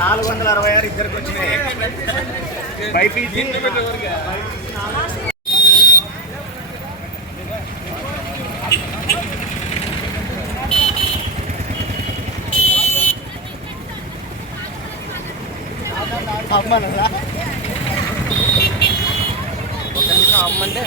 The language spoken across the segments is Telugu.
$466 ఇద్దరికి వచ్చినాయి. బైపీసీ అమ్మంటే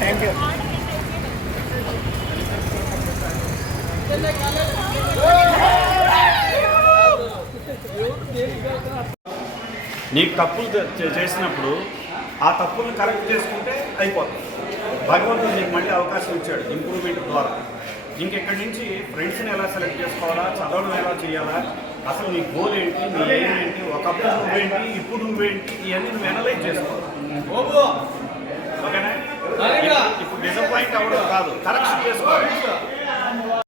థ్యాంక్ యూ. నీకు తప్పులు చేసినప్పుడు ఆ తప్పులను కరెక్ట్ చేసుకుంటే అయిపోతుంది. భగవంతుడు నీకు మళ్ళీ అవకాశం ఇచ్చాడు ఇంప్రూవ్మెంట్ ద్వారా. ఇంకెక్కడి నుంచి ఫ్రెండ్స్ని ఎలా సెలెక్ట్ చేసుకోవాలా, చదవడం ఎలా చేయాలా, అసలు నీ గోల్ ఏంటి, నీ ఎయిమ్ ఏంటి, ఒకప్పుడు నువ్వేంటి, ఇప్పుడు నువ్వేంటి, ఇవన్నీ నువ్వు అనలైజ్ చేసుకోవాలి. ఓకేనా? ఇప్పుడు డిసప్పాయింట్ అవ్వడం కాదు, కరెక్షన్ చేసుకోవాలి.